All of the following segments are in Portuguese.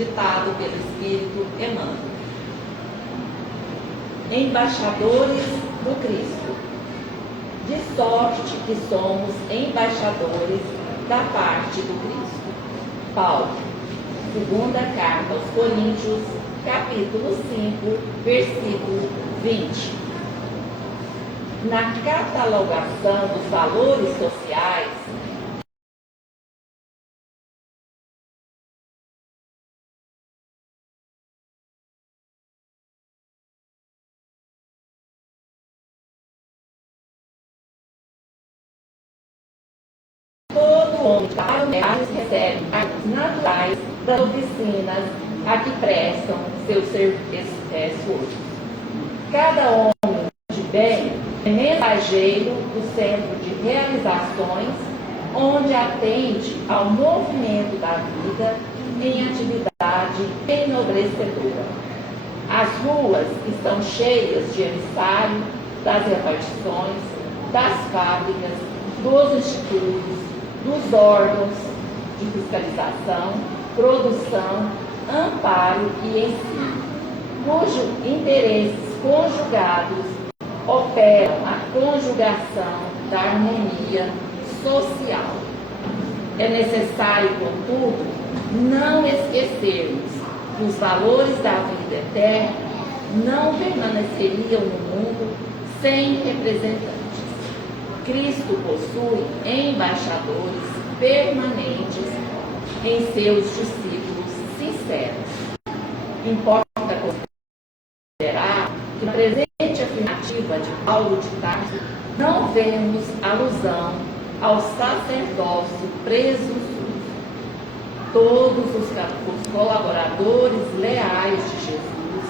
ditado pelo Espírito Emmanuel. Embaixadores do Cristo. De sorte que somos embaixadores da parte do Cristo. Paulo, segunda carta aos Coríntios, capítulo 5, versículo 20. Na catalogação dos valores sociais, todo homem recebe as naturais das oficinas a que prestam seus esforços. Cada homem de bem é mensageiro do centro de realizações, onde atende ao movimento da vida em atividade enobrecedora. As ruas estão cheias de emissários das repartições, das fábricas, dos institutos, dos órgãos de fiscalização, produção, amparo e ensino, cujos interesses conjugados operam a conjugação da harmonia social. É necessário, contudo, não esquecermos que os valores da vida eterna não permaneceriam no mundo sem representantes. Cristo possui embaixadores permanentes em seus discípulos sinceros. Importa considerar que na presente afirmativa de Paulo de Tarso não vemos alusão ao sacerdócio presunçoso. Todos os colaboradores leais de Jesus,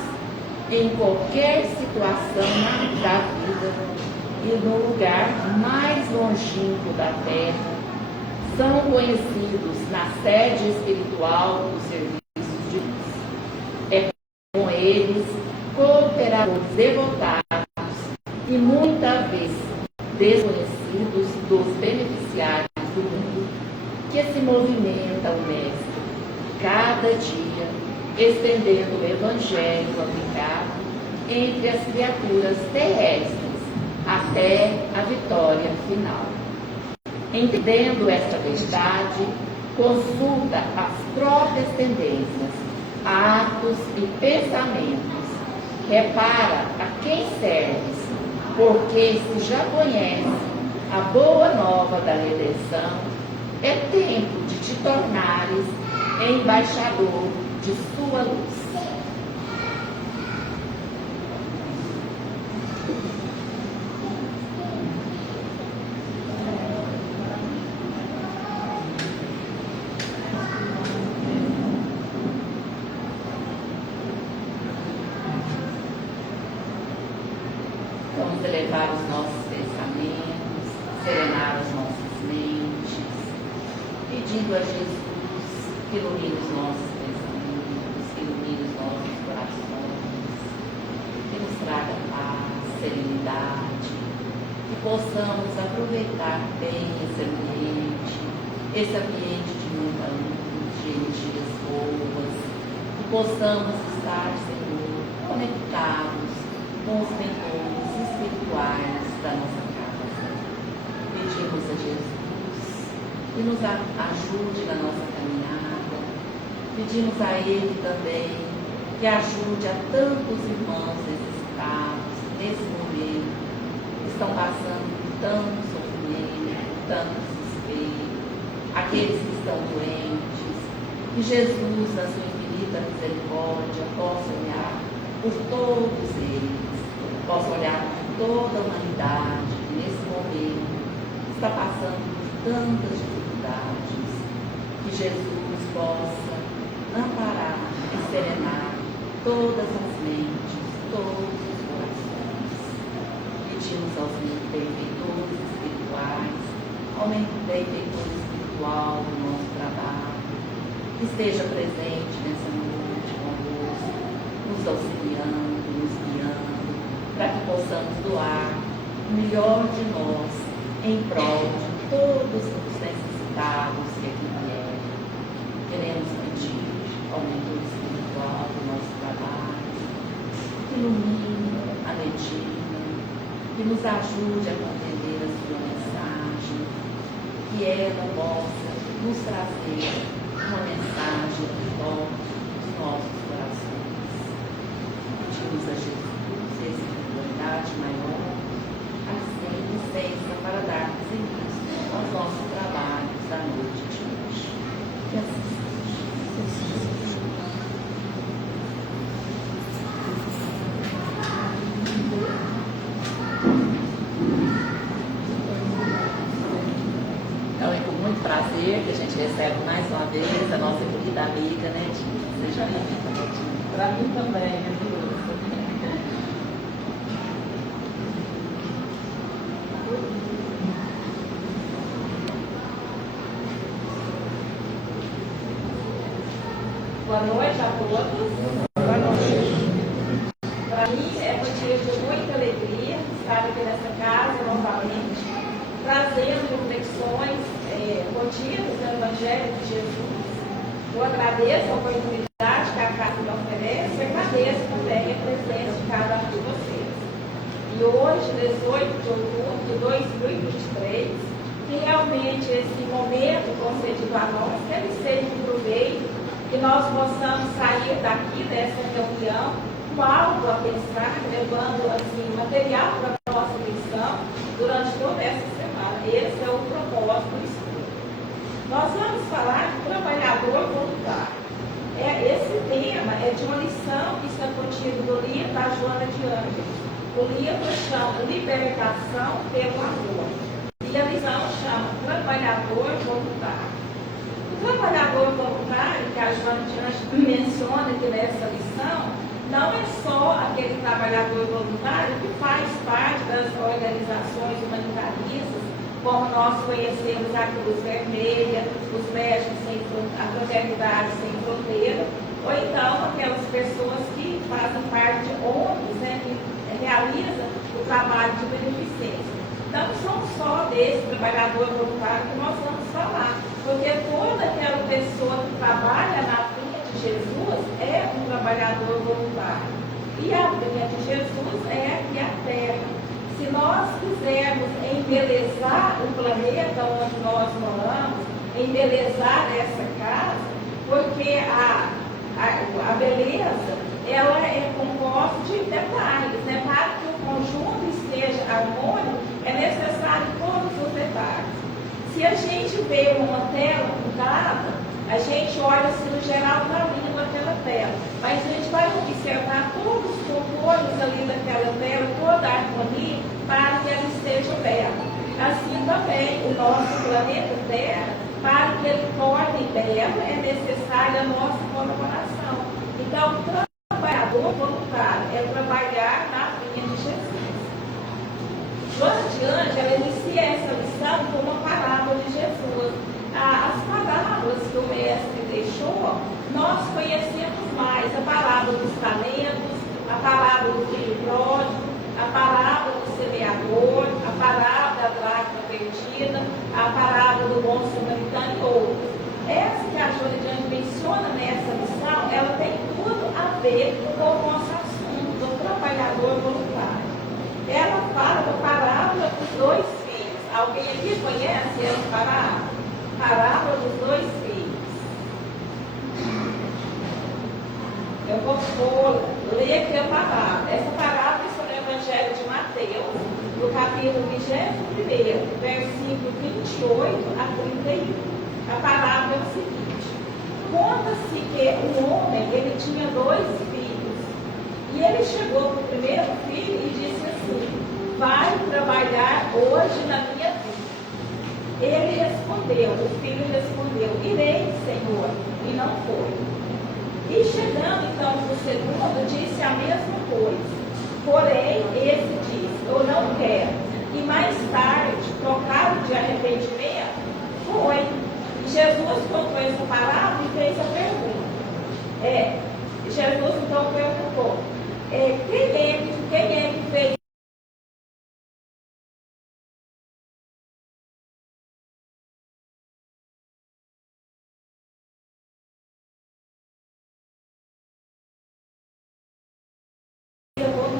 em qualquer situação da vida e no lugar mais longínquo da terra, são conhecidos na sede espiritual dos serviços de Deus. É com eles cooperadores devotados e muitas vezes desconhecidos dos beneficiários do mundo que se movimenta o Mestre, cada dia estendendo o Evangelho aplicado entre as criaturas terrestres até a vitória final. Entendendo esta verdade, consulta as próprias tendências, atos e pensamentos, repara a quem serves, porque se já conhece a boa nova da redenção, é tempo de te tornares embaixador de sua luz. Vamos elevar os nossos pensamentos, serenar as nossas mentes, pedindo a Jesus que ilumine os nossos pensamentos, que ilumine os nossos corações, que nos traga paz, serenidade, que possamos aproveitar bem esse ambiente de muita luz, de energias boas, que possamos estar, Senhor, conectados com os mentores espirituais da nossa casa. Pedimos a Jesus que nos ajude na nossa caminhada. Pedimos a Ele também que ajude a tantos irmãos necessitados nesse momento, que estão passando por tanto sofrimento, por tanto desespero, aqueles que estão doentes. Que Jesus, na sua infinita misericórdia, possa olhar por todos eles, possa olhar por toda a humanidade que nesse momento está passando por tantas dificuldades. Que Jesus possa amparar e serenar todas as mentes, todos os corações. Pedimos aos benfeitores espirituais, ao benfeitor espiritual do nosso trabalho, que esteja presente nessa noite conosco, nos auxiliando, nos guiando, para que possamos doar o melhor de nós em prol de todos os necessitados que aqui vierem. Queremos pedir ao mentor que ilumine a Medina, que nos ajude a compreender a sua mensagem, que ela possa nos trazer uma mensagem que toque os nossos corações. Pedimos a Jesus essa espiritualidade maior, assim licença para darmos início aos nossos trabalhos da noite de hoje. Que assim seja. Então é com muito prazer que a gente recebe mais uma vez a nossa querida amiga, né, Tia? Seja bem-vinda, né, Tia? Para mim também, é Deus. Boa noite a todos. Boa noite. Para mim é motivo de muita alegria estar aqui nessa casa novamente, trazendo reflexões contidas no Evangelho de Jesus. Eu agradeço a oportunidade que a casa me oferece e agradeço também a presença de cada um de vocês. E hoje, 18 de outubro de 2023, que realmente esse momento concedido a nós, que ele seja de proveito, que nós possamos sair daqui dessa reunião com algo a pensar, levando assim, material para a nossa missão durante toda essa semana. Esse é o propósito do estudo. Nós vamos falar de trabalhador voluntário. Esse tema é de uma lição que está contida no livro da Joana de Ângeles. O livro chama Libertação pelo Amor. E a lição chama Trabalhador Voluntário. O trabalhador voluntário, que a Joana de Ângeles menciona aqui nessa lição, não é só aquele trabalhador voluntário que faz parte das organizações humanitaristas, como nós conhecemos a Cruz Vermelha, os Médicos Sem Fronteira, a Fraternidade Sem Fronteira, ou então aquelas pessoas que fazem parte de ONGs, né, que realizam o trabalho de beneficência. Não são só desse trabalhador voluntário que nós vamos falar, porque toda aquela pessoa que trabalha na vinha de Jesus é um trabalhador voluntário. E a vinha de Jesus é aqui a terra. Se nós quisermos embelezar o planeta onde nós moramos, embelezar essa casa, porque a beleza ela é composta de detalhes, né? Para que o conjunto esteja harmônico, é necessário todos os detalhes. Se a gente vê uma tela mudada, a gente olha assim no geral está lindo aquela tela, mas a gente vai observar todos os componentes ali daquela tela, toda a harmonia, para que ela esteja bela. Assim também o nosso planeta Terra, para que ele torne belo, é necessária a nossa colaboração. Então, o trabalhador voluntário é trabalhar na vinha de Jesus. Joana de Ângeles, ela inicia essa lição com uma parábola de Jesus. As parábolas que o mestre deixou, nós conhecemos mais. A parábola dos talentos, a parábola do filho pródigo, a parábola do semeador, a parábola da dracma perdida, a parábola do bom samaritano e outros. Essa que a Joana de Ângeles menciona nessa lição, ela tem tudo a ver com o nosso assunto do trabalhador voluntário. Ela fala da parábola dos dois filhos. Alguém aqui conhece essa parábola? Parábola dos dois filhos. Eu vou ler aqui a parábola. Essa parábola está no Evangelho de Mateus, no capítulo 21, versículo 28 a 31. A parábola é o seguinte: conta-se que um homem ele tinha dois filhos. E ele chegou para o primeiro filho e disse assim: vai trabalhar hoje na minha vinha. Ele respondeu, o filho respondeu: irei, Senhor, e não foi. E chegando então para o segundo, disse a mesma coisa. Porém, esse disse: eu não quero. E mais tarde, tocado de arrependimento, foi. E Jesus contou essa parábola e fez a pergunta. Jesus então perguntou: quem é que fez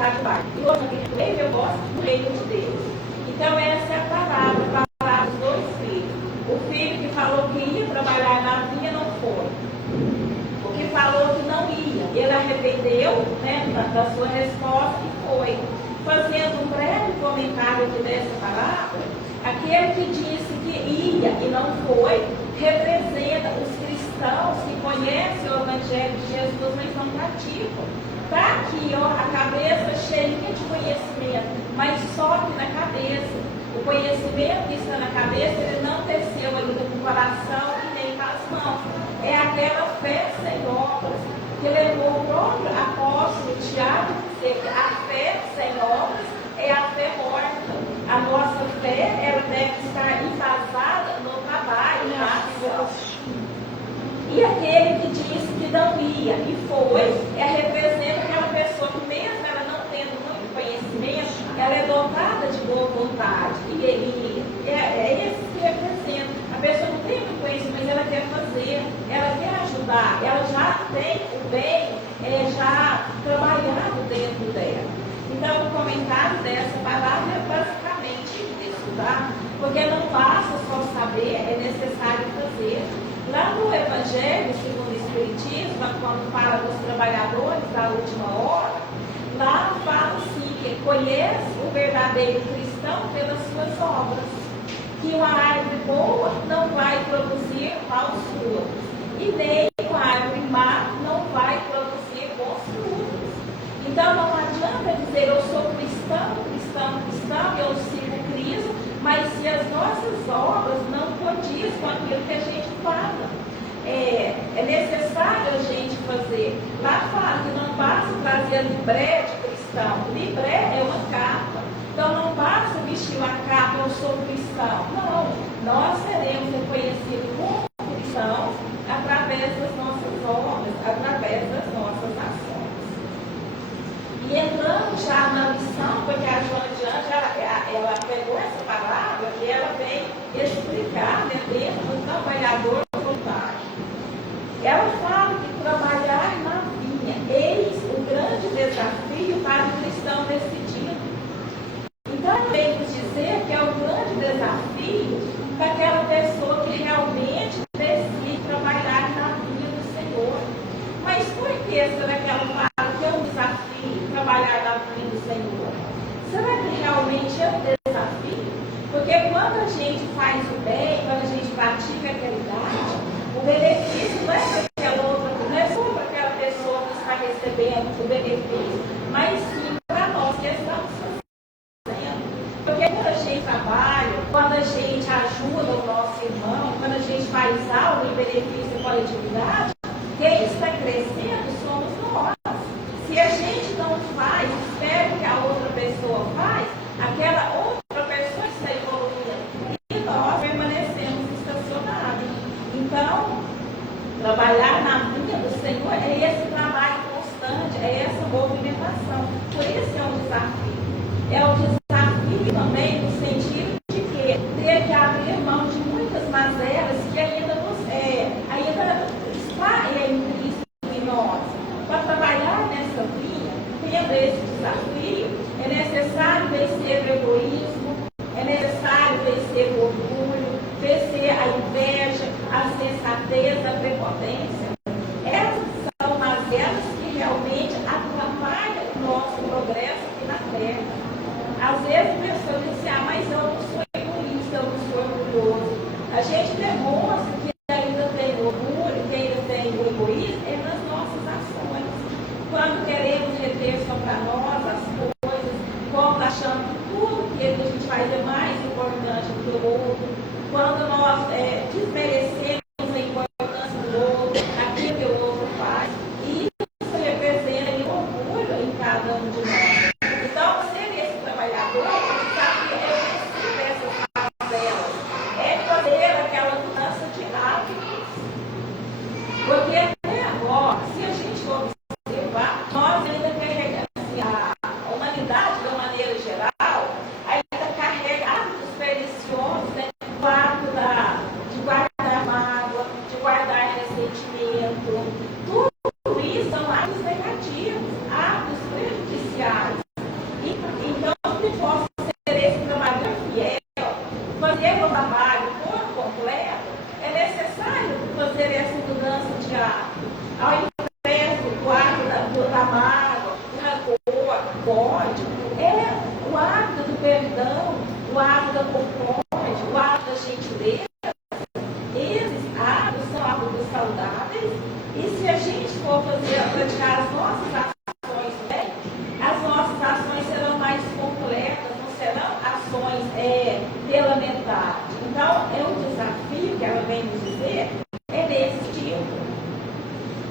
vontade do Pai. E outro reino eu gosto do reino de Deus. Então essa é a palavra dos dois filhos. O filho que falou que ia trabalhar na vinha não foi. O que falou que não ia, ele arrependeu, né, da sua resposta e foi. Fazendo um breve comentário aqui dessa palavra, aquele que disse que ia e não foi, representa os cristãos que conhecem o Evangelho de Jesus, mas não praticam. Está aqui, ó, a cabeça cheinha de conhecimento, mas só que na cabeça. O conhecimento que está na cabeça, ele não desceu ainda para o coração e nem para as mãos. É aquela fé sem obras, que levou o próprio apóstolo Tiago a dizer que a fé sem obras é a fé morta. A nossa fé, ela deve estar embasada no trabalho, na ação. E aquele que disse que não ia e foi, representa aquela pessoa que mesmo ela não tendo muito conhecimento, ela é dotada de boa vontade. E é esse que representa. A pessoa não tem muito conhecimento, mas ela quer fazer, ela quer ajudar, ela já tem o bem já trabalhado dentro dela. Então, o comentário dessa palavra é basicamente isso, tá? Porque não basta só saber, é necessário fazer. Lá no Evangelho, segundo o Espiritismo, quando fala dos trabalhadores da última hora, lá fala assim, que conhece o verdadeiro cristão pelas suas obras. Que uma árvore boa não vai produzir maus frutos, e nem uma árvore má não vai produzir bons frutos. Então não adianta dizer eu sou cristão, eu sigo Cristo, mas se as nossas obras não condizem com aquilo que a gente fala, é necessário a gente fazer. Lá fala que não basta trazer libré de cristão, libré é uma capa. Então não basta vestir uma capa, eu sou cristão. Não, nós seremos reconhecidos como cristãos através das nossas obras, através das nossas ações. E entrando já na lição, porque a Joana de Anjos, ela pegou essa palavra e ela vem explicar dentro do trabalhador voluntário. Ela fala que trabalhar na vinha, eis o grande desafio para o cristão decidido. Então, podemos dizer que é o grande desafio daquela pessoa que realmente decide trabalhar na vinha do Senhor. Mas por que será que ela fala que é um desafio trabalhar na vinha do Senhor? Será que realmente é um desafio? Porque quando a gente faz o bem, quando a gente pratica a caridade, o benefício não é para aquela outra, não é só para aquela pessoa que está recebendo o benefício, mas sim para nós que estamos fazendo. Porque quando a gente trabalha, quando a gente ajuda o nosso irmão, quando a gente faz algo em benefício da coletividade, quem está crescendo somos nós. Se a gente não faz, espera que a outra pessoa faz, aquela outra pessoa está evoluindo e nós permanecemos estacionados. Então, trabalhar na vinha do Senhor é esse trabalho constante, é essa movimentação. Por isso é um desafio. É um desafio também no sentido de que ter que abrir mão de muitas mazelas que ainda está em Cristo em nós. Para trabalhar nessa vinha, tendo esse desafio, é necessário vencer o egoísmo, é necessário vencer o orgulho, vencer a inveja, a sensatez, a prepotência. Essas são mazelas que realmente atrapalham o nosso progresso aqui na Terra. Às vezes a pessoa diz assim, mas eu não sou egoísta, eu não sou orgulhoso. A gente demonstra que ainda tem orgulho, que ainda tem o egoísmo, é nas nossas ações. Quando queremos reter só para nós as coisas, quando achamos que tudo que a gente faz é mais importante do que o outro, quando nós desmerecemos a importância do outro, aquilo que o outro faz, e isso representa o orgulho em cada um de nós. Então, ser esse trabalhador, o desafio é vencer dessas mazelas, é fazer aquela mudança de hábitos. Porque até agora, se a gente for observar, nós ainda carregamos Ao invés do hábito da mágoa, do rancor, do ódio, é o hábito do perdão, o hábito da concórdia, o hábito da gentileza. Esses hábitos são hábitos saudáveis e se a gente for praticar as nossas ações bem, as nossas ações serão mais completas, não serão ações pela metade. Então, é um desafio que ela vem nos dizer, é desse tipo.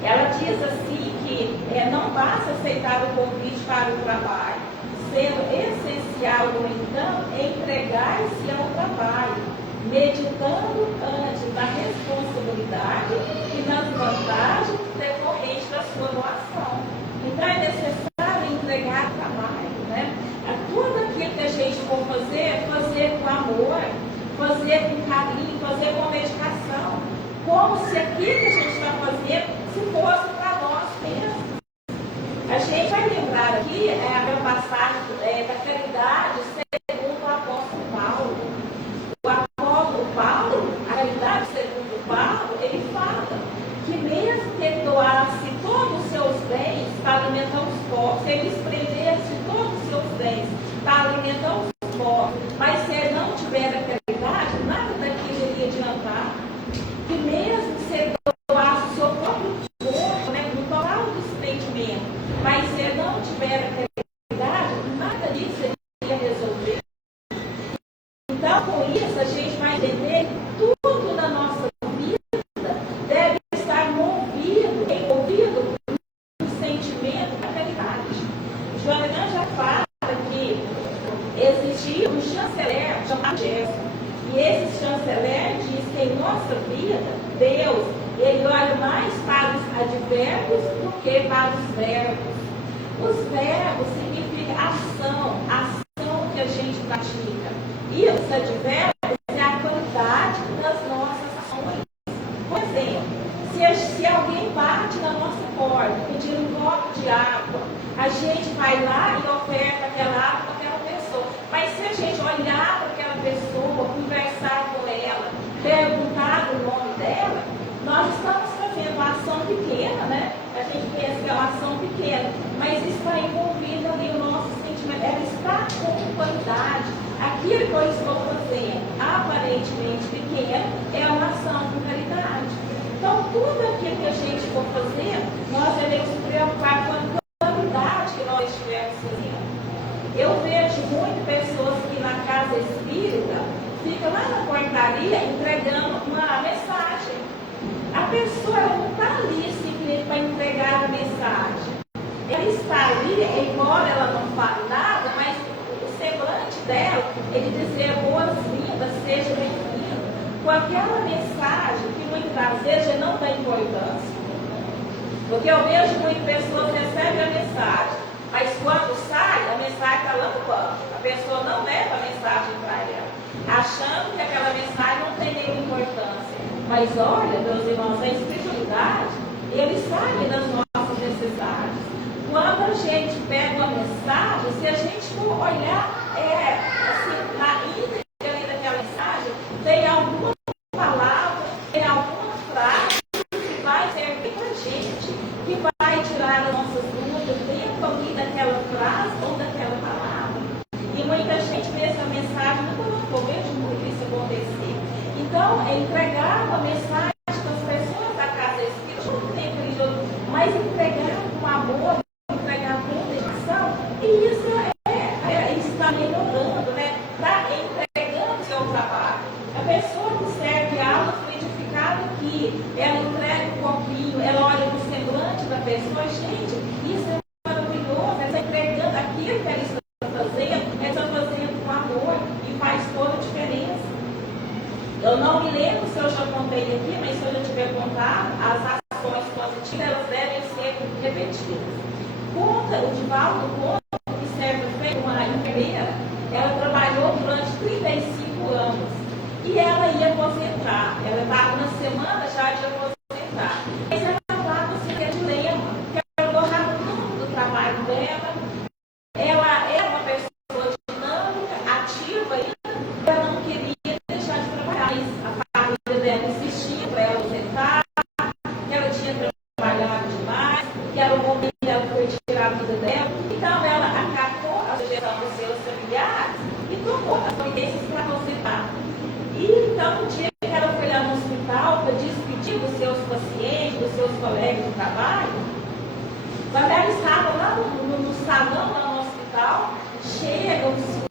Ela diz assim que não basta aceitar o convite para o trabalho, sendo essencial, no entanto, entregar-se ao trabalho, meditando antes na responsabilidade e nas vantagens decorrentes da sua doação. Então é necessário entregar o trabalho, né? Tudo aquilo que a gente for fazer, fazer com amor, fazer com carinho, fazer com dedicação, como se aquilo que a gente está fazendo se fosse para nós mesmos. A gente vai lembrar aqui a passagem da caridade segundo o apóstolo Paulo. O apóstolo Paulo, a caridade segundo Paulo, ele fala que mesmo que ele doasse todos os seus bens para alimentar os pobres, se ele desprendesse todos os seus bens para alimentar os pobres, mas se ele não tiver a caridade, nada daquilo iria adiantar. Que mesmo se ele doasse o seu próprio corpo, né, no total desprendimento, mas se ele não tiver a caridade, nada disso iria resolver. Então, com isso, a gente vai entender que tudo na nossa vida deve estar envolvido no sentimento da caridade. Joana já fala que existia um chanceler chamado Gerson. E esse chanceler diz que em nossa vida, Deus, ele olha mais para os advérbios do que para os verbos. Os verbos significam ação que a gente pratica. E os advérbios é a qualidade das nossas ações. Por exemplo, se alguém bate na nossa porta pedindo um copo de água, a gente vai lá e oferta aquela água para aquela pessoa. Mas se a gente olhar para aquela pessoa, conversar com ela, perguntar o nome dela, nós estamos fazendo uma ação pequena, né? A gente pensa que é uma ação pequena, mas está envolvido ali o nosso sentimento. Ela está com qualidade. Aquilo que eu estou fazendo, aparentemente pequeno, é uma ação com caridade. Então, tudo aquilo que a gente for fazer, nós devemos se preocupar com a qualidade que nós estivermos fazendo. Eu vejo muitas pessoas que na casa espírita ficam lá na portaria entregando uma mensagem. A pessoa não está ali simplesmente para entregar a mensagem. Ela está ali, embora ela não fale nada, mas o semblante dela, ele dizer boas-vindas, seja bem-vindo, com aquela mensagem que muitas vezes não tem importância. Porque eu vejo muitas pessoas recebem a mensagem, mas quando sai, a mensagem está lá no banco. A pessoa não leva a mensagem para ela, achando que aquela mensagem não tem nenhuma importância. Mas olha, meus irmãos, a espiritualidade, ele sabe das nossas necessidades. Quando a gente pega uma mensagem, se a gente for olhar assim, na íntegra daquela mensagem, tem alguma palavra, tem alguma frase que vai servir para a gente, que vai tirar as nossas dúvidas dentro ali daquela frase ou daquela palavra. E muita gente vê essa mensagem, não colocou, vejo muito isso acontecer. Então, é entregar uma mensagem para as pessoas da casa espírita, não tem religioso, mas entregar com amor, entregar com dedicação, e isso está melhorando, né? Está entregando o seu trabalho. A pessoa que serve aula fluidificada aqui, ela entrega um copinho, ela olha no semblante da pessoa, gente, isso é maravilhoso, ela está entregando aquilo que ela está fazendo, ela está fazendo com amor e faz toda a diferença. Eu não me lembro se eu já contei aqui, mas se eu já tiver contado, as ações positivas elas devem ser repetidas. O Divaldo conta que certa feita uma enfermeira, ela trabalhou durante 35 anos e ela ia aposentar. Ela estava na semana já de aposentar. Mas ela estava assim, aquele dilema, que ela gostava tanto do trabalho dela, ela era uma pessoa dinâmica, ativa ainda, ela não queria deixar de trabalhar. A família dela insistia para ela aposentar, ela tinha trabalhado Quando ela estava lá no salão, lá no hospital, chega o senhor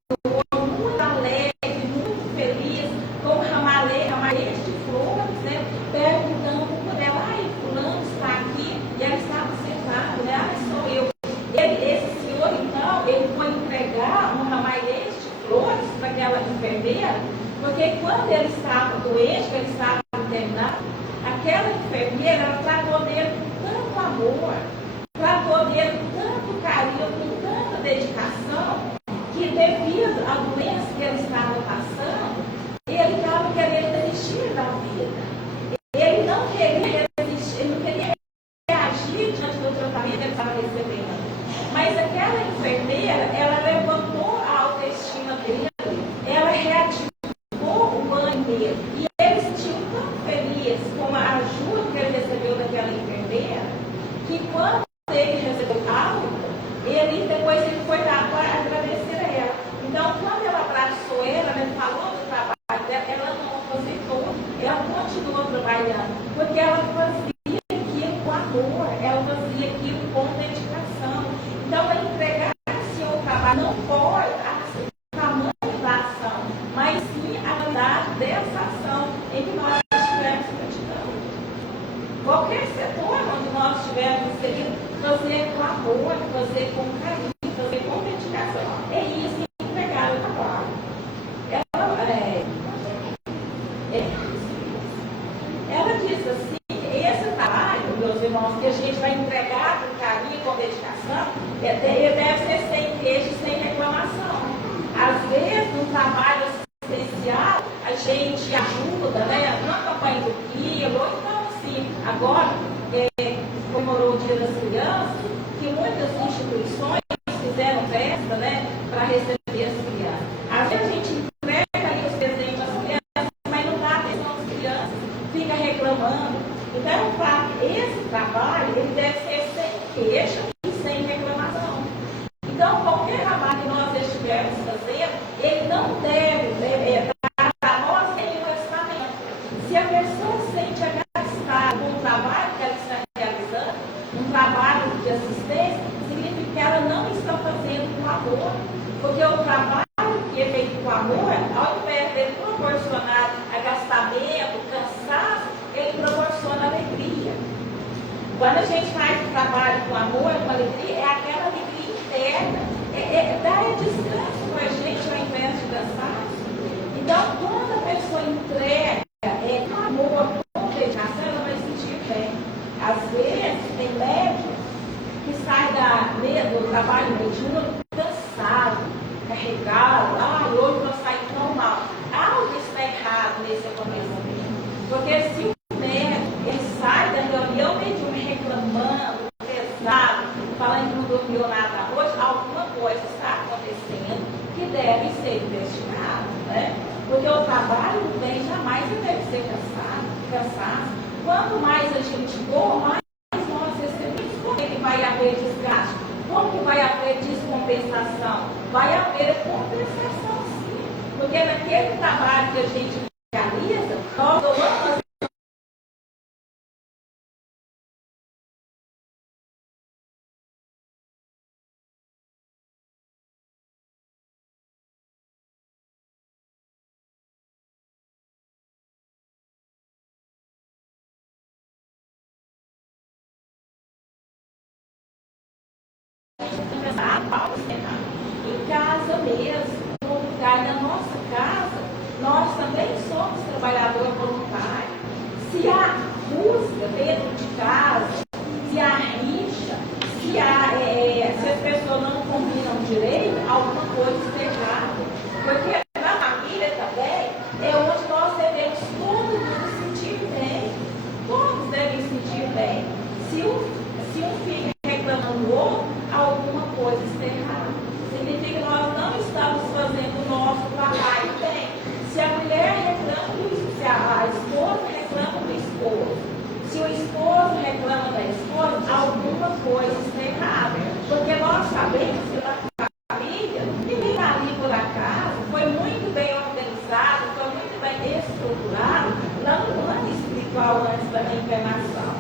muito alegre, muito feliz, com um ramalhete de flores, né? Perguntando por ela, ai, fulano está aqui, e ela estava sentada, né? Ai, sou eu. Esse senhor, então, ele foi entregar um ramalhete de flores para aquela enfermeira, porque quando ele estava doente, ele estava internado, aquela enfermeira, ela tratou dele com tanto amor, tratou dele com tanto carinho, com tanta dedicação, que devido à doença que ele estava passando, ele estava querendo desistir da vida. Ele não queria desistir, ele não queria reagir diante do tratamento que ele estava recebendo. Mas aquela enfermeira, ela levantou a autoestima dele, ela reativou o ânimo dele. E ele se sentiu tão feliz com a ajuda que ele recebeu daquela enfermeira, que quando ele recebeu algo, depois ele foi lá para agradecer a ela. Então, quando ela abraçou ela, falou do trabalho dela, ela não aposentou, ela continuou trabalhando, porque ela fazia aquilo com amor, ela fazia aquilo com dedicação. Então, ela entregar-se ao trabalho não foi o tamanho da ação, mas sim a qualidade dessa ação em que nós estivermos praticando. Qualquer setor onde nós estivermos inseridos, fazer com amor, fazer com carinho, fazer com dedicação. É isso, entregar o trabalho. Ela diz assim, esse trabalho, meus irmãos, que a gente vai entregar com carinho, com dedicação, ele deve ser sem queixa e sem reclamação. Às vezes, no trabalho assistencial, a gente ajuda, né? Numa campanha do quilo, ou então, assim, agora, comemorou o Dia das Crianças, que muitas instituições fizeram festa, né, para receber as crianças. Às vezes a gente entrega ali os presentes às crianças, mas não dá atenção às crianças, fica reclamando. Então, esse trabalho, ele deve ser sem queixa e sem reclamação. Então, qualquer trabalho que nós estivermos fazendo, ele não deve dar para nós nenhum orçamento. Se a pessoa sente agastada com o trabalho que ela está realizando, um trabalho de assistência, significa que ela não está fazendo com amor. Porque o trabalho que é feito com amor, ao invés de proporcionar agastamento, cansaço, ele proporciona alegria. Quando a gente faz o trabalho com amor, com alegria, é aquela alegria interna, dá descanso para a gente ao invés de cansaço. Então, quando a pessoa entrega com amor, com dedicação, ela vai sentir bem. Às vezes, tem médicos que saem do trabalho mediúnico cansado, carregado, hoje eu saí tão mal. Algo está errado nesse acontecimento. Porque se o médico ele sai da reunião mediúnica reclamando, pesado, falando que não dormiu nada hoje, alguma coisa está acontecendo que deve ser investigada, né? Porque o trabalho do bem jamais deve ser cansado. Quanto mais a gente for, mais nós recebemos. Como que vai haver desgaste? Como que vai haver descompensação? Vai haver compensação, sim. Porque naquele trabalho que a gente realiza, nós doamos em casa mesmo, no lugar da nossa casa, nós também somos trabalhadores voluntários. Se há busca dentro de casa, se há rixa, se as pessoas não combinam direito, alguma coisa está errada. Porque na família também é onde nós devemos todo mundo sentir bem. Todos devem sentir bem. Se um filho reclamando do outro, alguma coisa está errada. Significa que nós não estamos fazendo o nosso trabalho bem. Se a mulher reclama se a esposa reclama do esposo, se o esposo reclama da esposa, alguma coisa está errada. Porque nós sabemos que na família, ninguém está ali por acaso, foi muito bem organizado, foi muito bem estruturado lá no plano espiritual antes da reencarnação.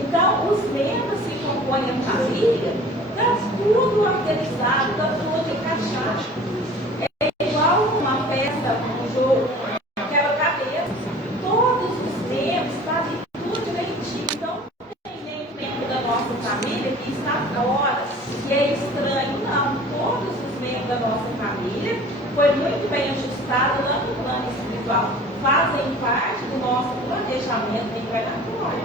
Então, os membros se compõem nossa família que está fora, que é estranho, não. Todos os membros da nossa família foi muito bem ajustado lá no plano espiritual, fazem parte do nosso planejamento encarnatório.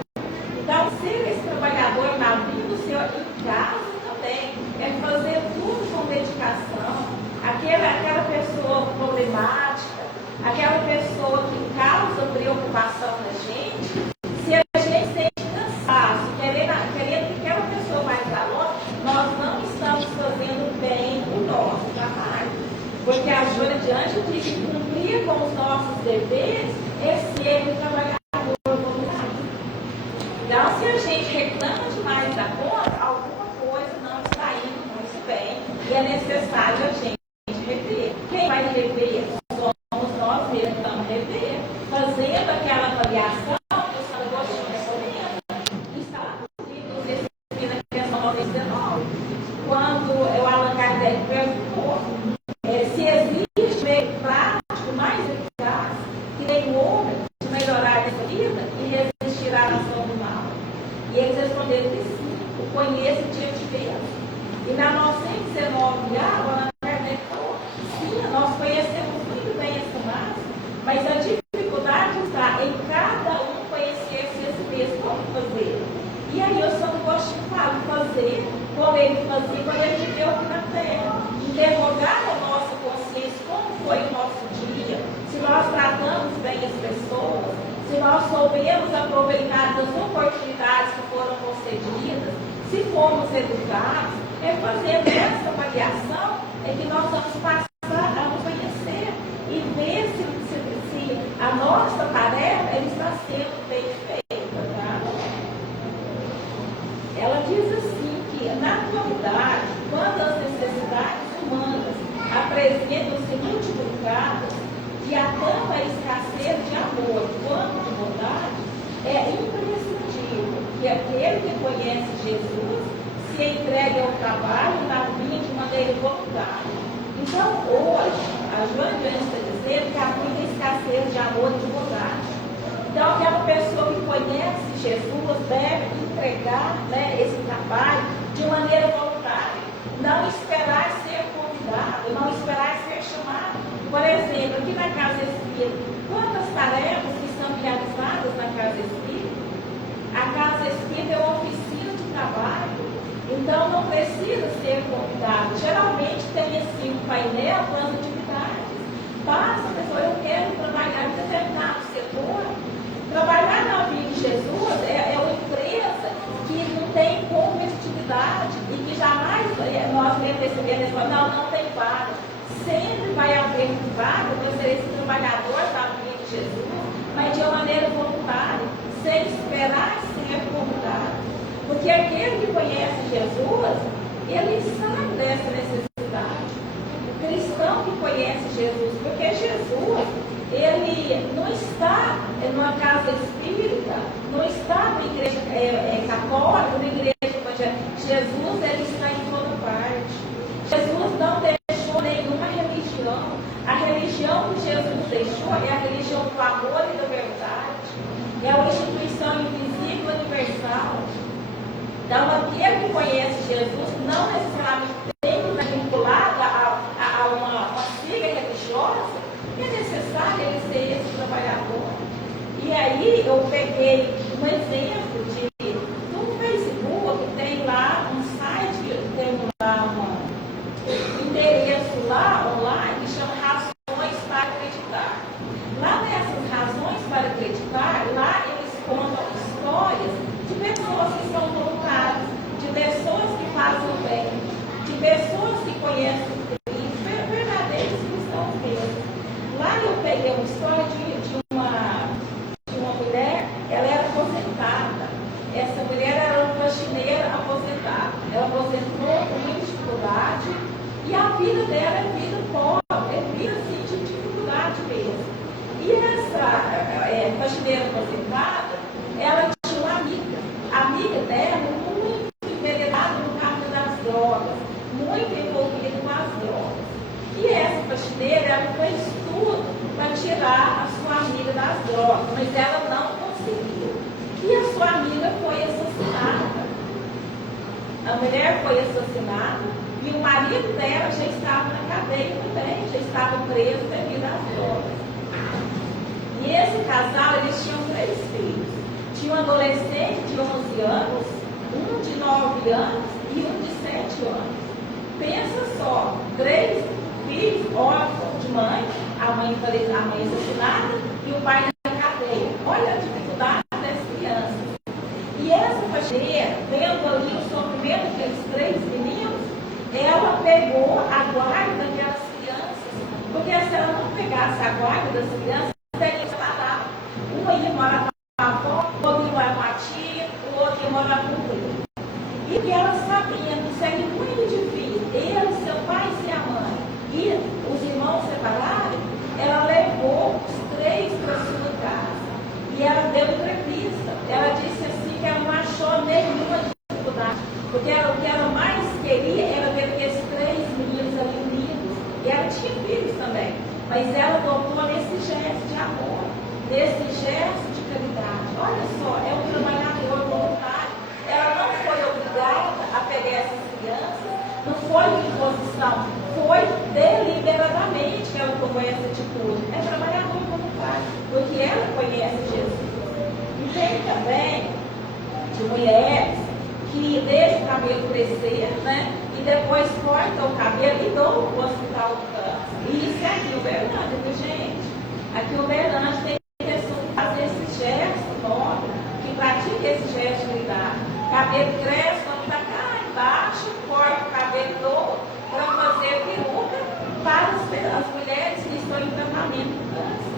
Então, ser esse trabalhador na vida do Senhor em casa também, é fazer tudo com dedicação. Aquela pessoa problemática, aquela pessoa que causa preocupação na gente, se a gente sente cansaço, querendo que aquela pessoa mais valor, nós não estamos fazendo bem o nosso trabalho. Porque a Joana de Anjos diz que cumprir com os nossos deveres é ser um trabalhador voluntário. Então, se a gente reclama demais da conta, alguma coisa não está indo muito bem e é necessário a gente rever. Quem vai rever? Somos nós mesmos que vamos rever, fazendo aquela avaliação que o Santo Agostinho recomenda. Está nos Espíritos na questão 19, quando o Allan Kardec perguntou se existe meio prático mais eficaz que tem outro de melhorar a vida e resistir à ação do mal. E eles responderam que sim, o conhece e te Deus. E na 919 o Allan Kardec falou, sim, nós conhecemos muito bem essa máxima, mas a dificuldade está em cada um conhecer se esse mesmo como fazer. E aí o Santo Agostinho fala, fazer como ele fazia quando ele viveu aqui na Terra. Interrogar a nossa consciência como foi o nosso dia, se nós tratamos bem as pessoas, se nós soubemos aproveitar das oportunidades que foram concedidas, se fomos educados, é fazendo essa avaliação é que nós vamos passar a nos conhecer e ver se a nossa tarefa ela está sendo bem feita. Tá? Ela diz assim que, na atualidade, quando as necessidades humanas apresentam-se multiplicadas e a tanta escassez de amor quanto de bondade, é imprescindível que aquele que conhece Jesus se entregue ao trabalho na vida de maneira voluntária. Então, hoje, a Joana de Anjos está dizendo que há muita escassez de amor e de bondade. Então, aquela pessoa que conhece Jesus deve entregar, né, esse trabalho de maneira voluntária. Não esperar ser convidado, não esperar ser chamado. Por exemplo, aqui na Casa Espírita, quantas tarefas que são realizadas na Casa Espírita? A Casa Espírita é uma oficina de trabalho, então não precisa ser convidado. Geralmente tem assim um painel com as atividades. Basta a pessoa, eu quero trabalhar em determinado setor. Trabalhar na vida de Jesus é uma empresa que não tem competitividade e que jamais nós percebemos, não tem vaga. Sempre vai haver vaga para ser esse trabalhador da vida de Jesus, mas de uma maneira voluntária, sem esperar ser convidado. Porque aquele que conhece Jesus, ele sabe dessa necessidade. O cristão que conhece Jesus, porque Jesus, ele não está numa casa espírita, não está numa igreja católica, numa igreja evangélica. Jesus, ele está em toda parte. Jesus não deixou nenhuma religião. A religião que Jesus deixou é a religião do amor e da verdade. É uma instituição invisível e universal. Então, aquele que conhece Jesus não necessariamente tem que estar vinculado a uma sigla religiosa, é necessário ele ser esse trabalhador. E aí eu peguei um exemplo do Facebook, tem lá um site, tem lá um endereço lá online que chama Razões para Acreditar. Lá nessas razões para acreditar, lá eles contam histórias de pessoas que são voluntárias, de pessoas que fazem o bem, de A mulher foi assassinada e o marido dela já estava na cadeia também, já estava preso devido às drogas. E esse casal, eles tinham 3 filhos. Tinha um adolescente de 11 anos, um de 9 anos e um de 7 anos. Pensa só, 3 filhos órfãos de mãe, a mãe assassinada e o pai na cadeia. Olha a dificuldade das crianças. E essa faxineira, vendo ali o sofrimento daqueles 3 meninos, ela pegou a guarda daquelas crianças. Porque se ela não pegasse a guarda das crianças, teria que lá. Uma ia morar com a avó, o outro ia morar com a tia, o outro ia morar com o primo. E que ela sabia que seria muito difícil, ele, seu pai e sua mãe, e os irmãos separarem, ela levou os 3 para sua casa. E ela deu entrevista. Ela disse assim que ela não achou nenhuma dificuldade, porque o que ela mais queria era ver aqueles 3 meninos ali unidos. E ela tinha filhos também. Mas ela tocou nesse gesto de amor, nesse gesto de caridade. Olha só, é um trabalhador voluntário. Ela não foi obrigada a pegar essas crianças, não foi imposição, foi deliberadamente que ela tomou essa atitude. É trabalhador voluntário, porque ela conhece Jesus. E tem também de mulheres que deixam o cabelo crescer, né? E depois cortam o cabelo e dão para o hospital do câncer. E isso é aqui em Uberlândia, viu, gente? Aqui em Uberlândia tem pessoas que fazem esse gesto nobre, que pratica esse gesto de idade. Cabelo cresce, quando está cá embaixo, corta o cabelo todo para fazer peruca para as mulheres que estão em tratamento do câncer.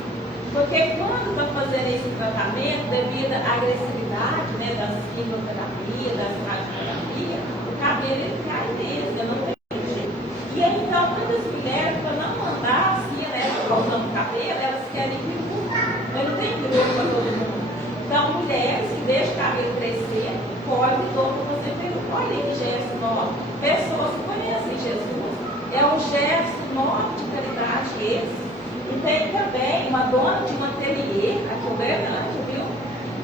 Porque quando estão fazendo esse tratamento, devido à agressividade, né, das quimioterapias, das radioterapias, o cabelo ele cai mesmo, não tem jeito. E aí, então, muitas mulheres, para não andar assim, né, cortando o cabelo, elas querem peruca. Mas não tem peruca para todo mundo. Então, mulheres que deixam o cabelo crescer, podem para fazer peruca. Olha aí que gesto nobre. Pessoas que conhecem Jesus. É um gesto nobre de caridade esse. E tem também uma dona de um ateliê, aqui em Uberlândia, viu?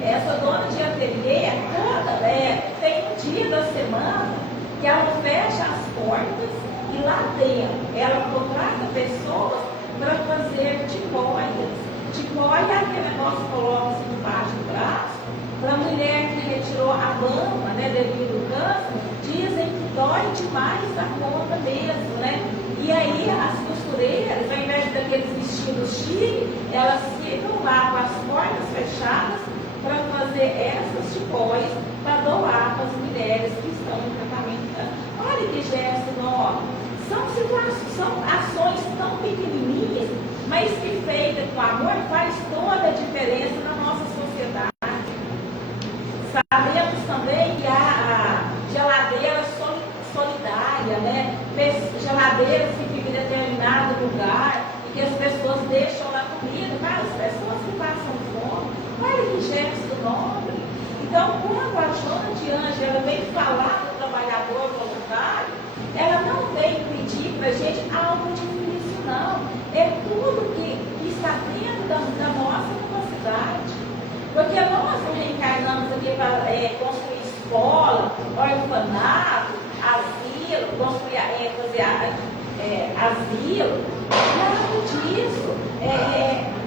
Essa dona de ateliê, tem um dia da semana que ela fecha as portas e lá dentro ela contrata pessoas para fazer tipóias. Tipóia é aquele negócio que coloca assim debaixo do braço. Para a mulher que retirou a mama, né, devido ao câncer, dizem que dói demais a conta mesmo, né? E aí as costureiras, ao invés daqueles vestidos chique, elas ficam lá com as portas fechadas para fazer essas tipóias para doar para as mulheres que estão em tratamento. Olha que gesto nobre. São ações tão pequenininhas, mas que feita com amor faz toda a diferença na nossa sociedade. Sabemos também que há geladeiras solidárias, né? Geladeiras que ficam em determinado lugar e que as pessoas deixam lá comida para as pessoas que passam fome. Olha que gesto nobre. Então, quando a Joana de Ângela vem falar do trabalhador voluntário, ela não vem pedir para a gente algo difícil, não. É tudo que está dentro da nossa capacidade. Porque nós não reencarnamos aqui para construir escola, orfanato, asilo, fazer asilo, nada disso.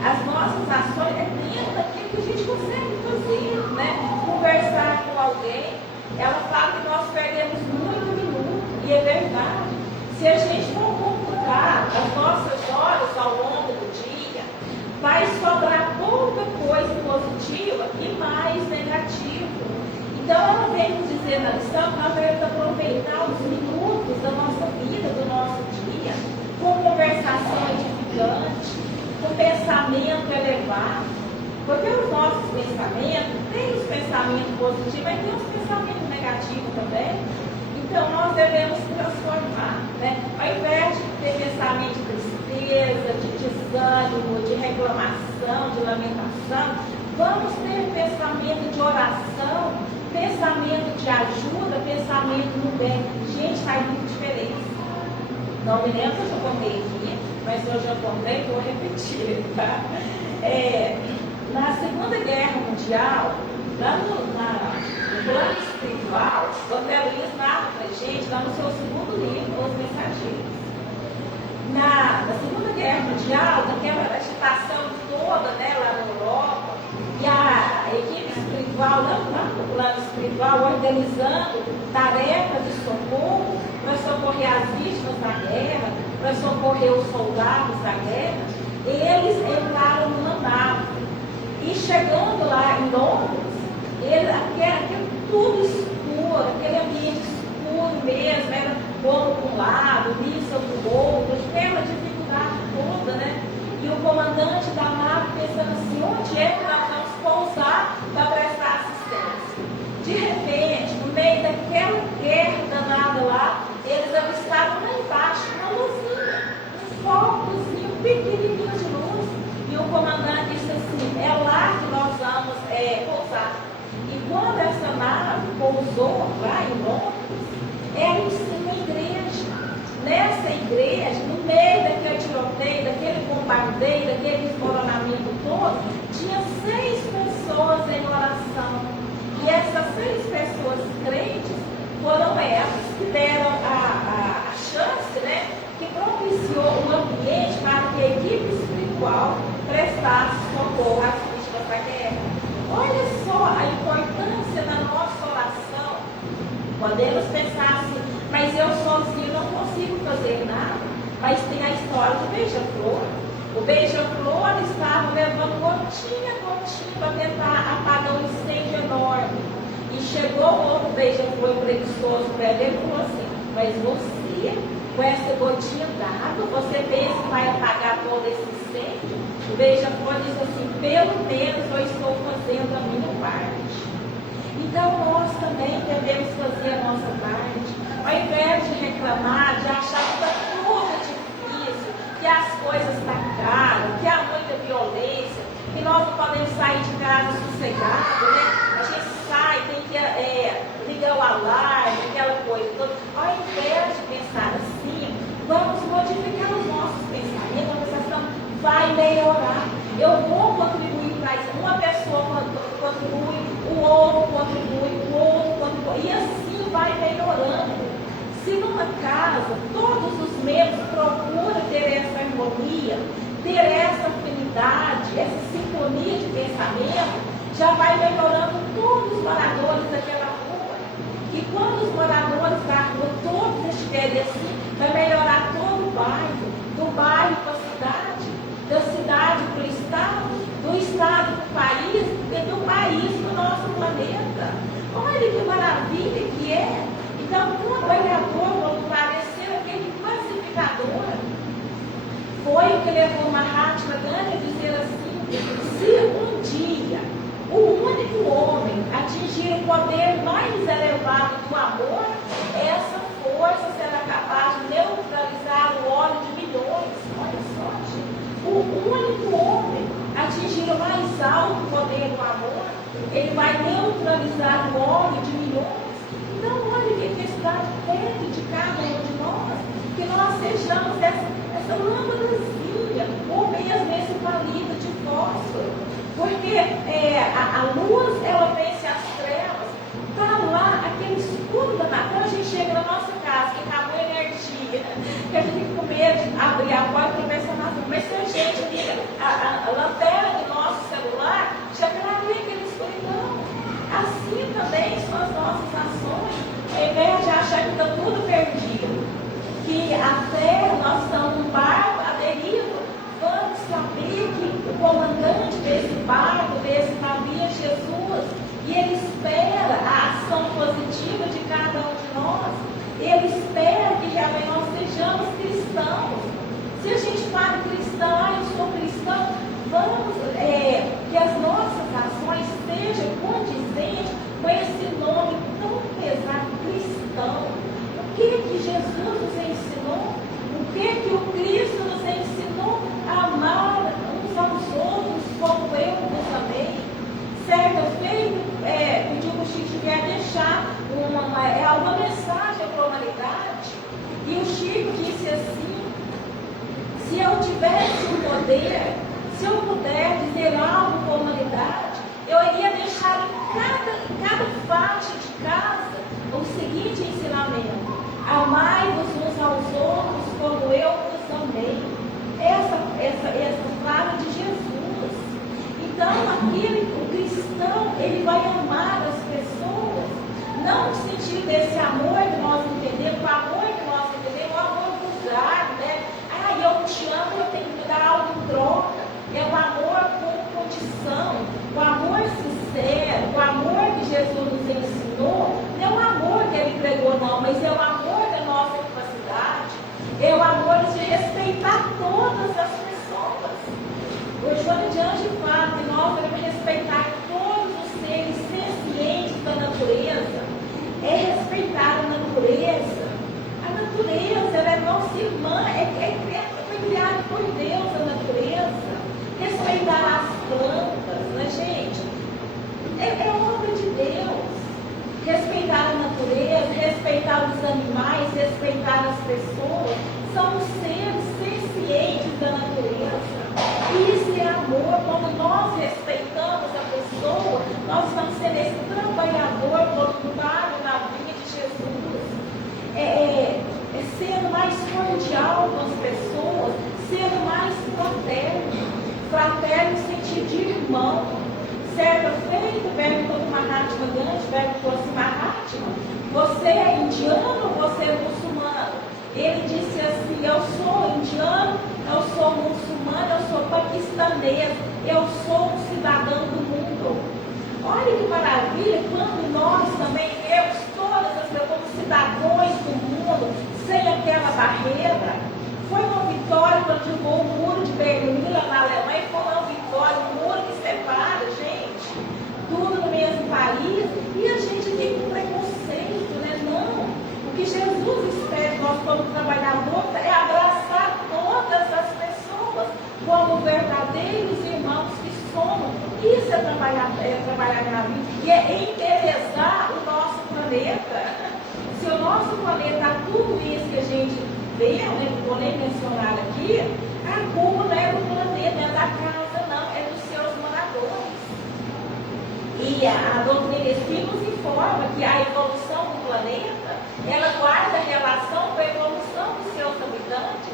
As nossas ações é dentro daquilo que a gente consegue fazer, né? Conversar com alguém, ela fala que nós perdemos muito minuto, e é verdade. Se a gente for computar as nossas horas ao longo do dia, vai sobrar pouca coisa positiva e mais negativa. Então ela vem nos dizer na lição que nós devemos aproveitar os minutos da nossa vida, do nosso dia, com conversação edificante, com pensamento elevado. Porque os nossos pensamentos, tem os pensamentos positivos, mas tem os pensamentos negativos também. Então nós devemos transformar, né? Ao invés de ter pensamento de tristeza, de desânimo, de reclamação, de lamentação, vamos ter pensamento de oração, pensamento de ajuda, pensamento no bem. Gente, faz muita diferença. Não me lembro se eu contei aqui, mas se eu já contei, vou repetir, tá? Na Segunda Guerra Mundial, lá no plano espiritual, o André Luiz narra gente lá no seu segundo livro, Os Mensageiros. Na Segunda Guerra Mundial, naquela agitação toda, né, lá na Europa, e a equipe espiritual, lá no plano espiritual, organizando tarefas de socorro para socorrer as vítimas da guerra, para socorrer os soldados da guerra, eles entraram numa nave. E chegando lá em Londres, aquele tudo escuro, aquele ambiente escuro mesmo, era bomba para um lado, míssil para o outro, aquela dificuldade toda, né? E o comandante da nave pensando assim, onde é que nós vamos pousar para prestar assistência? De repente, no meio daquela guerra danada lá, eles avistaram lá embaixo uma luzinha, um focozinho pequenininho de luz. E o comandante disse assim, é lá que nós vamos pousar. E quando essa nave pousou lá em Londres, era em cima da igreja. Nessa igreja, no meio daquele tiroteio, daquele bombardeio, daquele desmoronamento todo, tinha 6 pessoas em oração. E essas 6 pessoas crentes foram elas que deram a chance, né, que propiciou um ambiente para que a equipe espiritual prestasse socorro às vítimas da guerra. Olha só a importância da nossa oração. Podemos pensar assim, mas eu sozinho não consigo fazer nada. Mas tem a história do beija-flor. O beija-flor estava levando gotinha a gotinha para tentar apagar um incêndio enorme. E chegou outro beija-flor preguiçoso para ele e falou assim, mas você, com essa gotinha d'água, você pensa que vai apagar todo esse incêndio? O beija-flor disse assim, pelo menos eu estou fazendo a minha parte. Então nós também devemos fazer a nossa parte. Ao invés de reclamar, de achar que está tudo difícil, que as coisas estão caras, que há muita violência, que nós não podemos sair de casa sossegado, né? A gente sai, tem que ligar o alarme, aquela coisa toda. Ao invés de pensar assim, vamos modificar os nossos pensamentos, a pensação vai melhorar. Eu vou contribuir para isso. Uma pessoa contribui, o outro contribui, o outro contribui. E assim vai melhorando. Se numa casa todos os membros procuram ter essa harmonia, ter essa afinidade, essa sintonia de pensamento, já vai melhorando todos os moradores daquela rua. E quando os moradores da rua todos estiverem assim, vai melhorar todo o bairro, do bairro para a cidade, da cidade para o estado, do estado para o país e do país para o nosso planeta. Olha que maravilha que é! Então, um trabalhador voluntário ser aquele pacificador. Foi o que levou Mahatma Gandhi a dizer assim, se um dia o único homem atingir o poder mais elevado do amor, essa força será capaz de neutralizar o ódio de milhões. Olha só, gente. O único homem atingir o mais alto poder do amor, ele vai neutralizar o ódio de milhões. Então, olha o que a cidade pede de cada um de nós, que nós sejamos essa lâmpadazinha, ou mesmo esse palito de fósforo, porque a luz, ela vence as trevas, está lá aquele escuro danado. Quando a gente chega na nossa casa, que acabou a energia, que a gente fica com medo de abrir a porta e começar na rua, mas se a gente liga a lanterna do nosso celular, já clareia aquele escuridão. Assim também são as nossas ações. Ao invés de achar que está tudo perdido, que a terra, nós estamos num barco à deriva, vamos saber que o comandante desse barco, desse navio é Jesus, e ele espera a ação positiva de cada um de nós. Ele espera que realmente nós sejamos cristãos. Se a gente fala cristão, eu sou cristão, vamos que as nossas ações sejam condizentes com esse nome tão pesado, cristão. O que Jesus nos ensinou? O que o Cristo nos ensinou? A amar uns aos outros como eu vos amei. Certa feita, pediu para o Chico Xavier deixar uma mensagem para a humanidade. E o Chico disse assim, se eu tivesse o poder, se eu puder dizer algo para a humanidade, eu iria deixar em cada faixa de casa o seguinte ensinamento. o cristão, ele vai amar as pessoas, não no sentido desse amor que nós entendemos, o amor que nós entendemos, o amor vulgar, né? Ah, eu te amo, eu tenho que dar algo em troca. É o amor com condição, o amor sincero, o amor que Jesus nos ensinou, não é o amor que ele pregou, não, mas é o amor da nossa capacidade, é o amor de respeitar todas as pessoas. O Joana de Anjos fala que nós devemos respeitar todos os seres sencientes da natureza, é respeitar a natureza. A natureza, ela é nossa irmã, foi criada por Deus a natureza. Respeitar as plantas, né, gente? É obra de Deus. Respeitar a natureza, respeitar os animais, respeitar as pessoas, são os seres sencientes da natureza. Isso é amor. Quando nós respeitamos a pessoa, nós estamos sendo esse trabalhador voluntário na vida de Jesus. Sendo mais cordial com as pessoas, sendo mais fraterno. Fraterno no sentido de irmão. Certa feita, o verbo Mahatma Gandhi, o verbo fosse Mahatma. Você é indiano ou você é muçulmano? Ele disse assim: eu sou indiano, eu sou muçulmano, eu sou paquistanês, eu sou um cidadão do mundo. Olha que maravilha, quando nós também temos todas as pessoas como cidadãos do mundo, sem aquela barreira. Foi uma vitória quando derrubou o muro de Berlim lá na Alemanha, foi uma vitória, um muro que separa, gente, tudo no mesmo país, e a gente tem um preconceito, né? Não. O que Jesus espera de nós como trabalhadores é abraçar todas as pessoas como verdadeiros irmãos que somos. Isso é trabalhar na vida, e é interessar o nosso planeta. Se o nosso planeta, tudo isso que a gente vê, né, não vou nem mencionar aqui, a culpa não é do planeta, não é da casa, não, é dos seus moradores. E a doutrina espírita nos informa que a evolução do planeta, ela guarda relação com a evolução dos seus habitantes.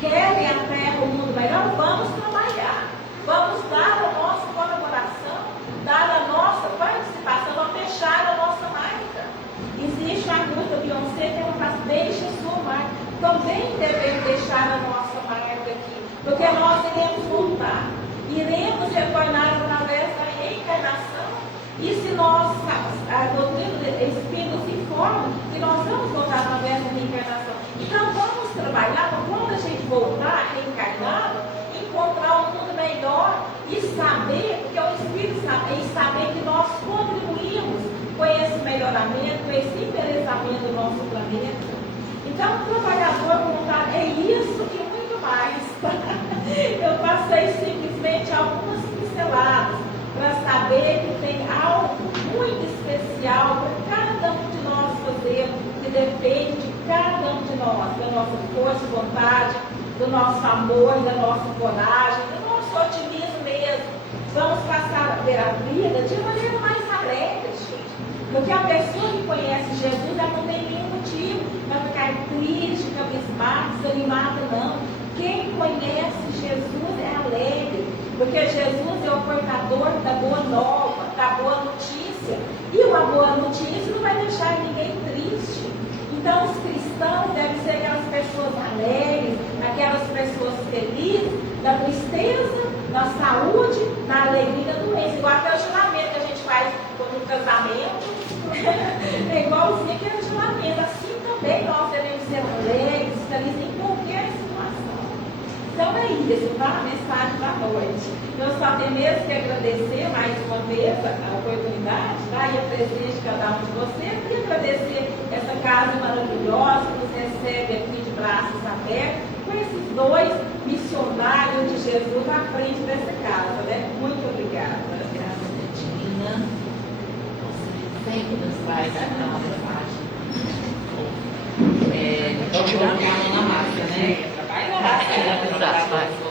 Querem a Terra, o mundo melhor? Vamos trabalhar. Vamos dar a nossa colaboração, dar a nossa participação, vamos deixar a nossa marca. Existe a música Beyoncé que ela faz: deixe a sua marca. Também devemos deixar a nossa marca aqui, porque nós iremos voltar, iremos retornar através da reencarnação. E se nós, a doutrina espírita nos informa que nós vamos voltar através da reencarnação, então vamos trabalhar para quando a gente voltar reencarnado, encontrar um mundo melhor e saber, porque o Espírito sabe, e saber que nós contribuímos com esse melhoramento, com esse embelezamento do nosso planeta. Então, o trabalhador voluntário é isso e muito mais. Eu passei simplesmente algumas pinceladas para saber que tem algo muito especial para cada um de nós fazer, que depende de cada um de nós, da nossa força e vontade, do nosso amor, da nossa coragem, do nosso otimismo mesmo. Vamos passar a ver a vida de maneira mais alegre, gente. Porque a pessoa que conhece Jesus, ela não tem nenhum motivo para ficar triste, cabisbaixa, desanimada, não. Quem conhece Jesus é alegre, porque Jesus é o portador da boa nova, da boa notícia. E uma boa notícia não vai deixar ninguém triste. Então, os cristãos devem ser aquelas pessoas alegres, aquelas pessoas felizes, da tristeza, da saúde, da alegria e da doença. Igual até o juramento que a gente faz no casamento, é igualzinho aquele juramento. Assim também nós devemos ser alegres, felizes em qualquer situação. Então é isso, tá? A mensagem da noite. Eu só tenho mesmo que agradecer mais uma vez a oportunidade, tá? E a presença de cada um de vocês, e agradecer essa casa maravilhosa que nos recebe aqui de braços abertos, com esses dois missionários de Jesus à frente dessa casa, né? Muito obrigada. Graças a Divina, você sempre nos faz aquela mensagem. Vamos colocar a mão na massa, né? Trabalho na massa.